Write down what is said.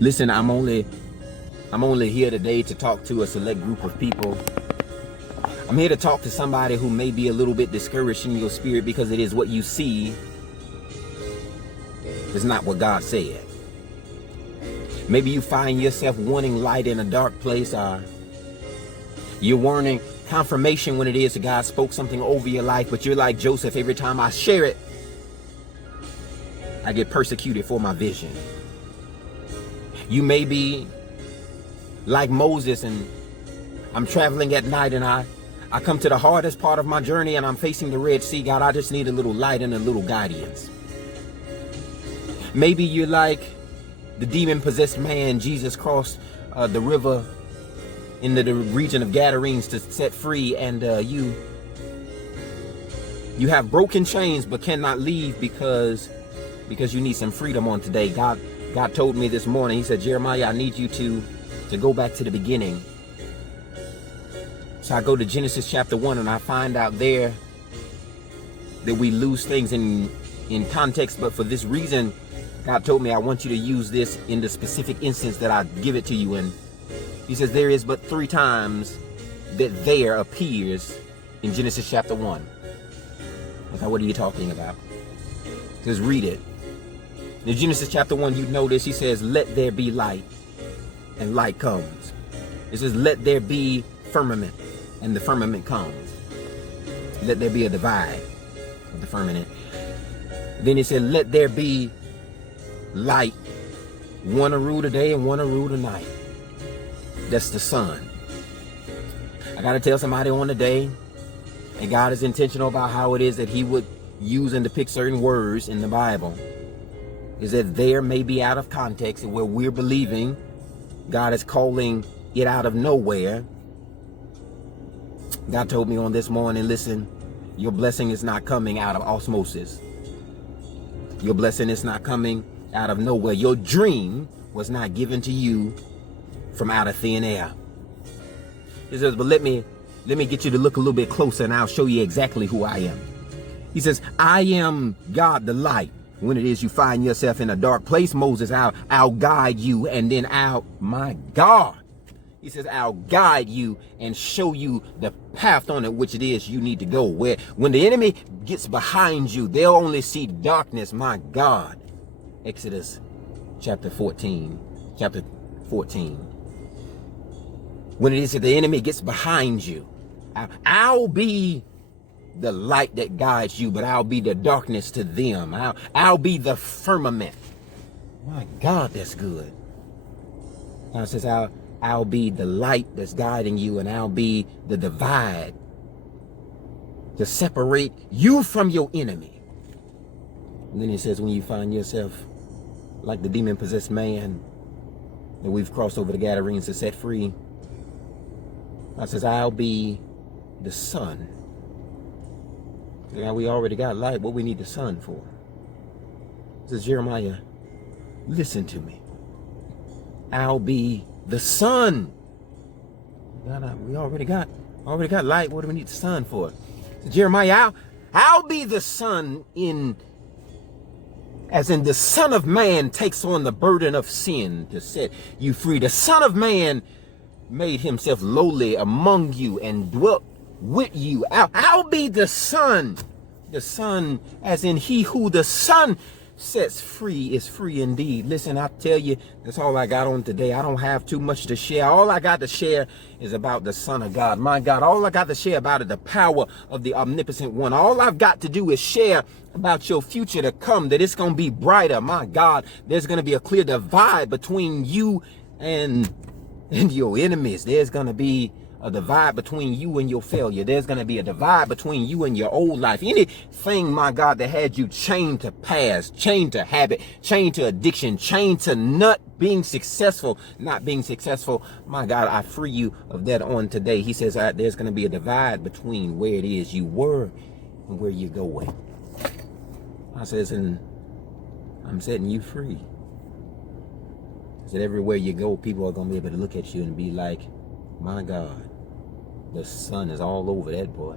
Listen, I'm only here today to talk to a select group of people. I'm here to talk to somebody who may be a little bit discouraged in your spirit because it is what you see is not what God said. Maybe you find yourself wanting light in a dark place, or you're wanting confirmation when it is that God spoke something over your life, but you're like Joseph. Every time I share it, I get persecuted for my vision. You may be like Moses, and I'm traveling at night, and I come to the hardest part of my journey, and I'm facing the Red Sea. God, I just need a little light and a little guidance. Maybe you're like the demon-possessed man. Jesus crossed the river into the region of Gadarenes to set free, and you have broken chains but cannot leave because you need some freedom on today. God told me this morning, he said, Jeremiah, I need you to go back to the beginning. So I go to Genesis chapter 1, and I find out there that we lose things in context, but for this reason, God told me, I want you to use this in the specific instance that I give it to you. And he says, there is but 3 times that there appears in Genesis chapter 1. Okay, what are you talking about? Just read it. In Genesis chapter 1, you notice he says, let there be light, and light comes. It says, let there be firmament, and the firmament comes. Let there be a divide of the firmament. Then he said, let there be light, one to rule the day and one to rule the night. That's the sun. I got to tell somebody on the day, and God is intentional about how it is that he would use and depict certain words in the Bible, is that there may be out of context where we're believing God is calling it out of nowhere. God told me on this morning, listen, your blessing is not coming out of osmosis. Your blessing is not coming out of nowhere. Your dream was not given to you from out of thin air. He says, but let me get you to look a little bit closer, and I'll show you exactly who I am. He says, I am God the light. When it is you find yourself in a dark place, Moses, I'll guide you, and then my God. He says, I'll guide you and show you the path on it, which it is you need to go. Where when the enemy gets behind you, they'll only see darkness. My God. Exodus chapter 14. When it is that the enemy gets behind you, I'll be the light that guides you, but I'll be the darkness to them. I'll be the firmament. My God, that's good. God says, I'll be the light that's guiding you, and I'll be the divide to separate you from your enemy. And then he says, when you find yourself like the demon-possessed man that we've crossed over the Gadarenes to set free, God says, I'll be the sun. Now we already got light. What we need the sun for? He says, Jeremiah, listen to me. I'll be the sun. God, we already got light. What do we need the sun for? So Jeremiah, I'll be the sun as in the Son of Man takes on the burden of sin to set you free. The Son of Man made himself lowly among you and dwelt with you. I'll be the sun as in he who the Son sets free is free indeed. Listen, I tell you, that's all I got on today. I don't have too much to share. All I got to share is about the Son of God. My God, all I got to share about is the power of the omnipotent one. All I've got to do is share about your future to come, that it's going to be brighter. My God, there's going to be a clear divide between you and your enemies. There's going to be a divide between you and your failure. There's going to be a divide between you and your old life. Anything, my God, that had you chained to past, chained to habit, chained to addiction, chained to not being successful, my God, I free you of that on today. He says there's going to be a divide between where it is you were and where you're going. I says, and I'm setting you free. I said, everywhere you go, people are going to be able to look at you and be like, my God, the sun is all over that boy.